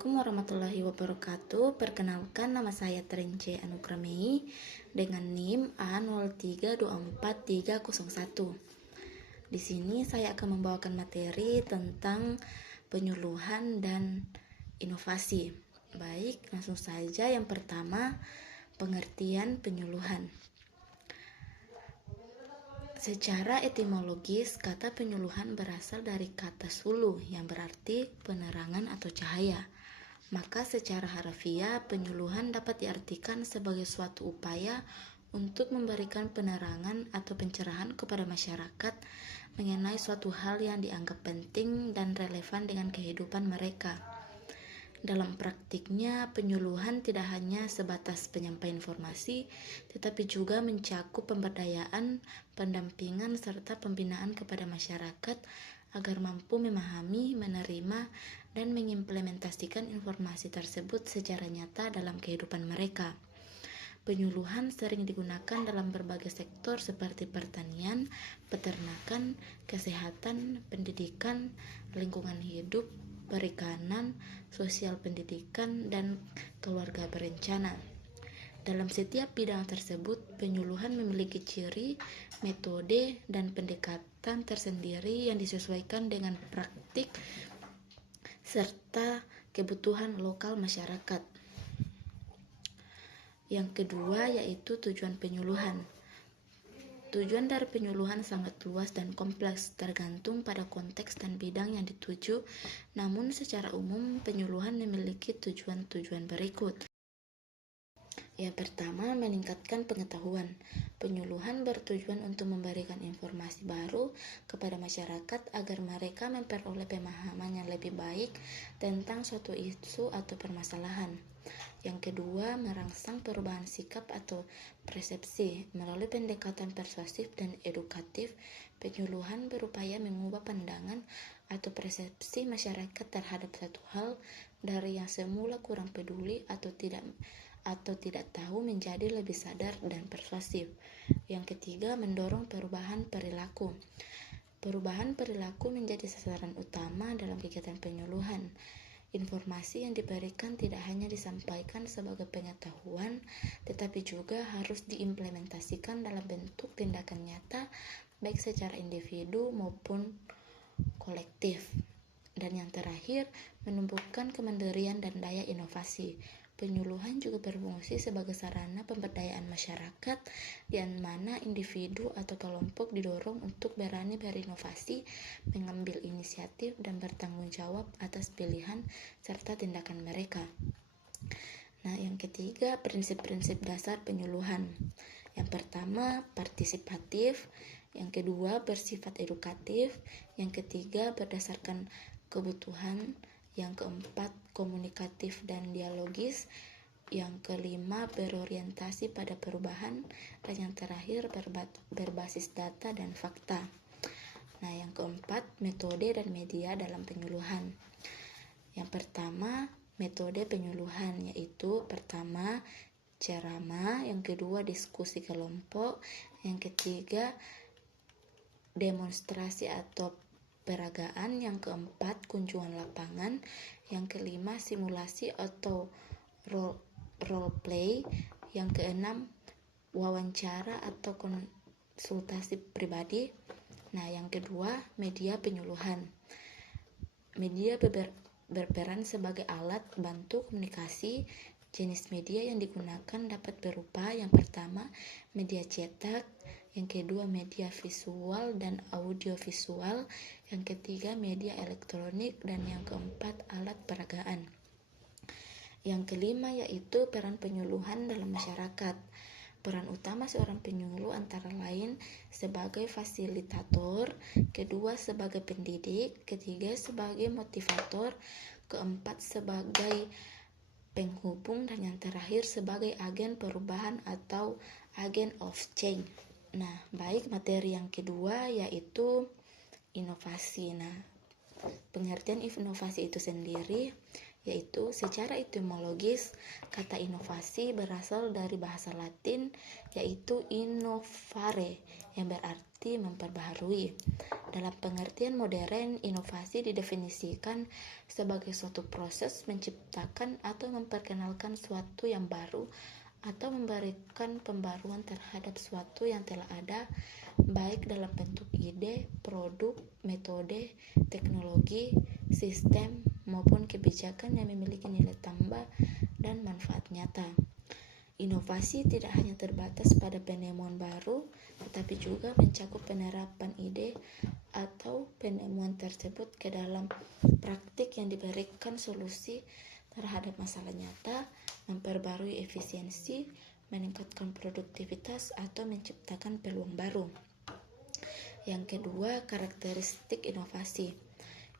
Assalamualaikum warahmatullahi wabarakatuh. Perkenalkan, nama saya Terince Anukramei dengan NIM A032431. Di sini saya akan membawakan materi tentang penyuluhan dan inovasi. Baik, langsung saja. Yang pertama, pengertian penyuluhan. Secara etimologis, kata penyuluhan berasal dari kata sulu yang berarti penerangan atau cahaya. Maka secara harfiah, penyuluhan dapat diartikan sebagai suatu upaya untuk memberikan penerangan atau pencerahan kepada masyarakat mengenai suatu hal yang dianggap penting dan relevan dengan kehidupan mereka. Dalam praktiknya, penyuluhan tidak hanya sebatas penyampaian informasi, tetapi juga mencakup pemberdayaan, pendampingan, serta pembinaan kepada masyarakat agar mampu memahami, menerima, dan mengimplementasikan informasi tersebut secara nyata dalam kehidupan mereka. Penyuluhan sering digunakan dalam berbagai sektor seperti pertanian, peternakan, kesehatan, pendidikan, lingkungan hidup, perikanan, sosial pendidikan, dan keluarga berencana. Dalam setiap bidang tersebut, penyuluhan memiliki ciri, metode, dan pendekatan tersendiri yang disesuaikan dengan praktik serta kebutuhan lokal masyarakat. Yang kedua yaitu tujuan penyuluhan. Tujuan dari penyuluhan sangat luas dan kompleks, tergantung pada konteks dan bidang yang dituju. Namun secara umum, penyuluhan memiliki tujuan-tujuan berikut. Yang pertama, meningkatkan pengetahuan. Penyuluhan bertujuan untuk memberikan informasi baru kepada masyarakat agar mereka memperoleh pemahaman yang lebih baik tentang suatu isu atau permasalahan. Yang kedua, merangsang perubahan sikap atau persepsi. Melalui pendekatan persuasif dan edukatif, penyuluhan berupaya mengubah pandangan atau persepsi masyarakat terhadap satu hal dari yang semula kurang peduli atau tidak tahu menjadi lebih sadar dan persuasif. Yang ketiga, mendorong perubahan perilaku. Perubahan perilaku menjadi sasaran utama dalam kegiatan penyuluhan. Informasi yang diberikan tidak hanya disampaikan sebagai pengetahuan, tetapi juga harus diimplementasikan dalam bentuk tindakan nyata, baik secara individu maupun kolektif. Dan yang terakhir, menumbuhkan kemandirian dan daya inovasi. Penyuluhan juga berfungsi sebagai sarana pemberdayaan masyarakat, di mana individu atau kelompok didorong untuk berani berinovasi, mengambil inisiatif, dan bertanggung jawab atas pilihan serta tindakan mereka. Nah, yang ketiga, prinsip-prinsip dasar penyuluhan. Yang pertama, partisipatif. Yang kedua, bersifat edukatif. Yang ketiga, berdasarkan kebutuhan. Yang keempat, komunikatif dan dialogis. Yang kelima, berorientasi pada perubahan. Dan yang terakhir, berbasis data dan fakta. Nah, yang keempat, metode dan media dalam penyuluhan. Yang pertama, metode penyuluhan, yaitu pertama, ceramah. Yang kedua, diskusi kelompok. Yang ketiga, demonstrasi atau peragaan. Yang keempat, kunjungan lapangan. Yang kelima, simulasi atau role play. Yang keenam, wawancara atau konsultasi pribadi. Nah, yang kedua, media penyuluhan. Media berperan sebagai alat bantu komunikasi. Jenis media yang digunakan dapat berupa yang pertama, media cetak, yang kedua media visual dan audiovisual, yang ketiga media elektronik, dan yang keempat alat peragaan. Yang kelima yaitu peran penyuluhan dalam masyarakat. Peran utama seorang penyuluh antara lain sebagai fasilitator, kedua sebagai pendidik, ketiga sebagai motivator, keempat sebagai penghubung, dan yang terakhir sebagai agen perubahan atau agent of change. Nah, baik, materi yang kedua yaitu inovasi. Nah, pengertian inovasi itu sendiri yaitu secara etimologis kata inovasi berasal dari bahasa Latin yaitu innovare yang berarti memperbaharui. Dalam pengertian modern, inovasi didefinisikan sebagai suatu proses menciptakan atau memperkenalkan suatu yang baru atau memberikan pembaruan terhadap suatu yang telah ada, baik dalam bentuk ide, produk, metode, teknologi, sistem, maupun kebijakan yang memiliki nilai tambah dan manfaat nyata. Inovasi tidak hanya terbatas pada penemuan baru, tetapi juga mencakup penerapan ide atau penemuan tersebut ke dalam praktik yang diberikan solusi terhadap masalah nyata, memperbarui efisiensi, meningkatkan produktivitas, atau menciptakan peluang baru. Yang kedua, karakteristik inovasi.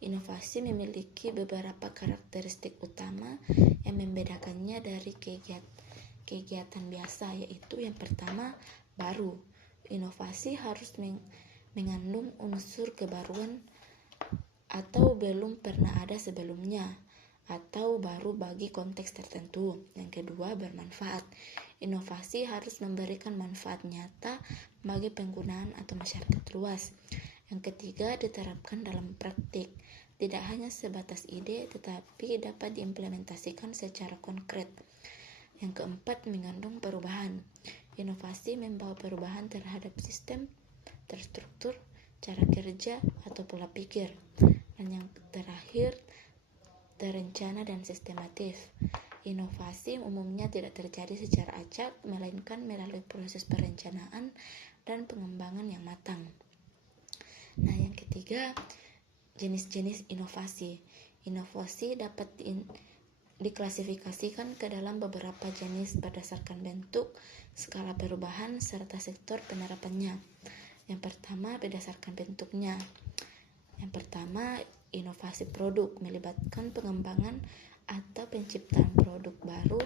Inovasi memiliki beberapa karakteristik utama yang membedakannya dari kegiatan biasa, yaitu yang pertama, baru. Inovasi harus mengandung unsur kebaruan atau belum pernah ada sebelumnya, atau baru bagi konteks tertentu. Yang kedua, bermanfaat. Inovasi harus memberikan manfaat nyata bagi penggunaan atau masyarakat luas. Yang ketiga, diterapkan dalam praktik. Tidak hanya sebatas ide, tetapi dapat diimplementasikan secara konkret. Yang keempat, mengandung perubahan. Inovasi membawa perubahan terhadap sistem, terstruktur, cara kerja, atau pola pikir. Dan yang terakhir, terencana dan sistematis. Inovasi umumnya tidak terjadi secara acak, melainkan melalui proses perencanaan dan pengembangan yang matang. Nah, yang ketiga, jenis-jenis inovasi. Inovasi dapat diklasifikasikan ke dalam beberapa jenis berdasarkan bentuk, skala perubahan, serta sektor penerapannya. Yang pertama, berdasarkan bentuknya. Yang pertama, inovasi produk melibatkan pengembangan atau penciptaan produk baru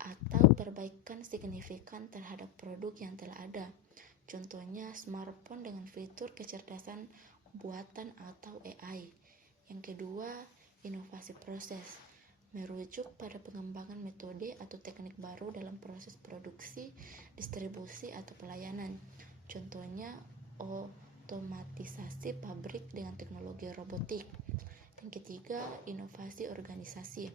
atau perbaikan signifikan terhadap produk yang telah ada. Contohnya smartphone dengan fitur kecerdasan buatan atau AI. Yang kedua, inovasi proses merujuk pada pengembangan metode atau teknik baru dalam proses produksi, distribusi, atau pelayanan. Contohnya otomatisasi pabrik dengan teknologi robotik. Yang ketiga, inovasi organisasi.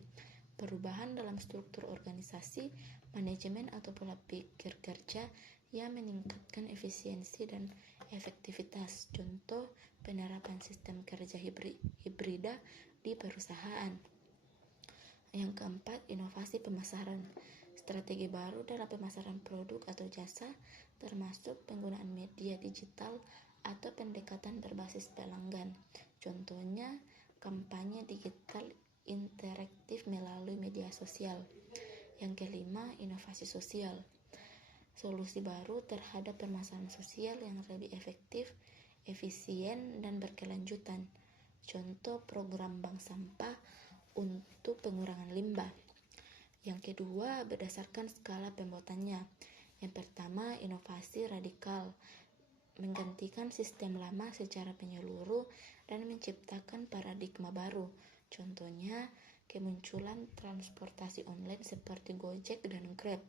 Perubahan dalam struktur organisasi, manajemen atau pola pikir kerja yang meningkatkan efisiensi dan efektivitas. Contoh, penerapan sistem kerja hibrida di perusahaan. Yang keempat, inovasi pemasaran. Strategi baru dalam pemasaran produk atau jasa, termasuk penggunaan media digital atau pendekatan berbasis pelanggan. Contohnya, kampanye digital interaktif melalui media sosial. Yang kelima, inovasi sosial. Solusi baru terhadap permasalahan sosial yang lebih efektif, efisien, dan berkelanjutan. Contoh, program bank sampah untuk pengurangan limbah. Yang kedua, berdasarkan skala pembuatannya. Yang pertama, inovasi radikal, menggantikan sistem lama secara menyeluruh dan menciptakan paradigma baru. Contohnya, kemunculan transportasi online seperti Gojek dan Grab.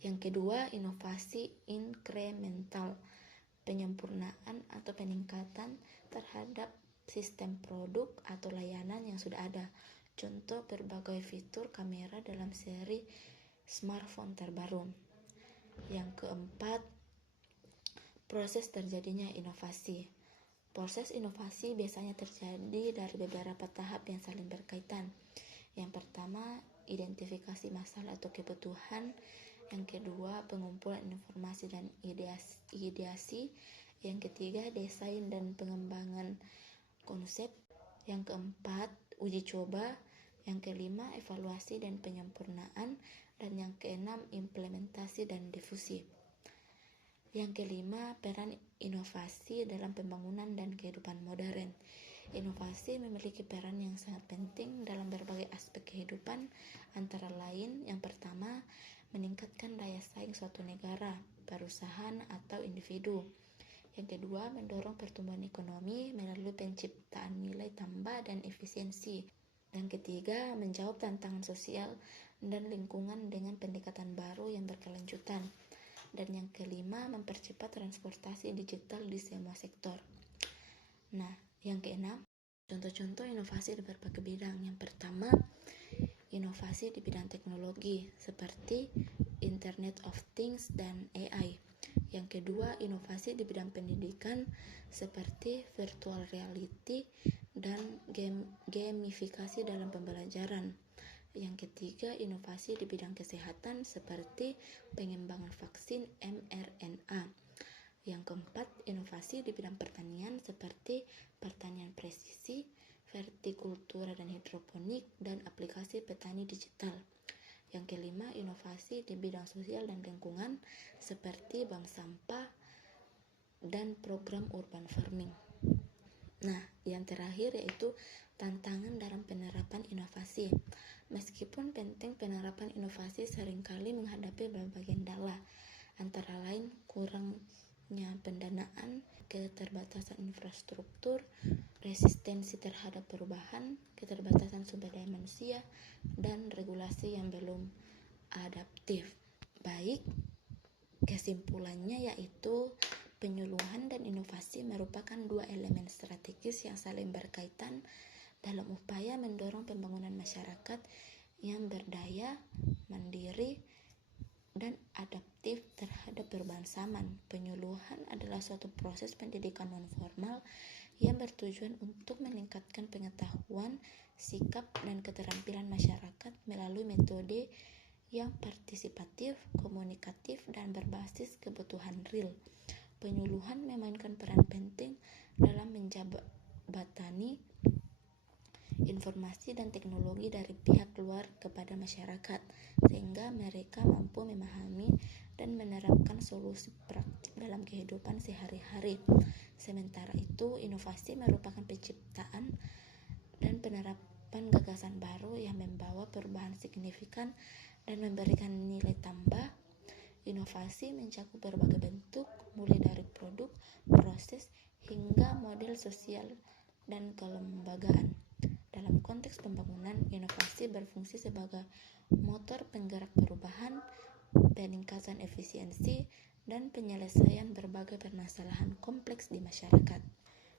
Yang kedua, inovasi inkremental, penyempurnaan atau peningkatan terhadap sistem produk atau layanan yang sudah ada. Contoh, berbagai fitur kamera dalam seri smartphone terbaru. Yang keempat, proses terjadinya inovasi. Proses inovasi biasanya terjadi dari beberapa tahap yang saling berkaitan. Yang pertama, identifikasi masalah atau kebutuhan. Yang kedua, pengumpulan informasi dan ideasi. Yang ketiga, desain dan pengembangan konsep. Yang keempat, uji coba. Yang kelima, evaluasi dan penyempurnaan. Dan yang keenam, implementasi dan difusi. Yang kelima, peran inovasi dalam pembangunan dan kehidupan modern. Inovasi memiliki peran yang sangat penting dalam berbagai aspek kehidupan, antara lain, yang pertama, meningkatkan daya saing suatu negara, perusahaan, atau individu. Yang kedua, mendorong pertumbuhan ekonomi melalui penciptaan nilai tambah dan efisiensi. Dan ketiga, menjawab tantangan sosial dan lingkungan dengan pendekatan baru yang berkelanjutan. Dan yang kelima, mempercepat transportasi digital di semua sektor. Nah, yang keenam, contoh-contoh inovasi di berbagai bidang. Yang pertama, inovasi di bidang teknologi seperti Internet of Things dan AI. Yang kedua, inovasi di bidang pendidikan seperti virtual reality dan gamifikasi dalam pembelajaran. Yang ketiga, inovasi di bidang kesehatan seperti pengembangan vaksin mRNA. Yang keempat, inovasi di bidang pertanian seperti pertanian presisi, vertikultura dan hidroponik, dan aplikasi petani digital. Yang kelima, inovasi di bidang sosial dan lingkungan seperti bank sampah dan program urban farming. Nah, yang terakhir yaitu tantangan dalam penerapan inovasi. Meskipun penting, penerapan inovasi seringkali menghadapi berbagai kendala, antara lain kurangnya pendanaan, keterbatasan infrastruktur, resistensi terhadap perubahan, keterbatasan sumber daya manusia, dan regulasi yang belum adaptif. Baik, kesimpulannya yaitu penyuluhan dan inovasi merupakan dua elemen strategis yang saling berkaitan dalam upaya mendorong pembangunan masyarakat yang berdaya, mandiri, dan adaptif terhadap perubahan zaman. Penyuluhan adalah suatu proses pendidikan non-formal yang bertujuan untuk meningkatkan pengetahuan, sikap, dan keterampilan masyarakat melalui metode yang partisipatif, komunikatif, dan berbasis kebutuhan real. Penyuluhan memainkan peran penting dalam menjembatani informasi dan teknologi dari pihak luar kepada masyarakat, sehingga mereka mampu memahami dan menerapkan solusi praktik dalam kehidupan sehari-hari. Sementara itu, inovasi merupakan penciptaan dan penerapan gagasan baru yang membawa perubahan signifikan dan memberikan nilai tambah. Inovasi mencakup berbagai bentuk, mulai dari produk, proses, hingga model sosial dan kelembagaan. Dalam konteks pembangunan, inovasi berfungsi sebagai motor penggerak perubahan, peningkatan efisiensi, dan penyelesaian berbagai permasalahan kompleks di masyarakat.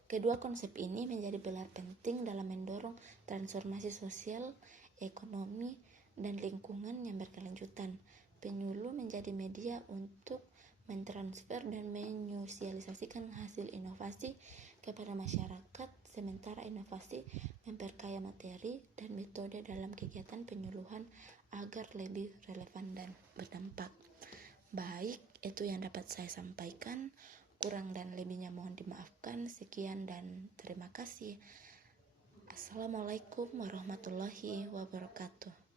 Kedua konsep ini menjadi pilar penting dalam mendorong transformasi sosial, ekonomi, dan lingkungan yang berkelanjutan. Penyuluh menjadi media untuk mentransfer dan menyosialisasikan hasil inovasi kepada masyarakat, sementara inovasi memperkaya materi dan metode dalam kegiatan penyuluhan agar lebih relevan dan berdampak. Baik, itu yang dapat saya sampaikan. Kurang dan lebihnya mohon dimaafkan. Sekian dan terima kasih. Assalamualaikum warahmatullahi wabarakatuh.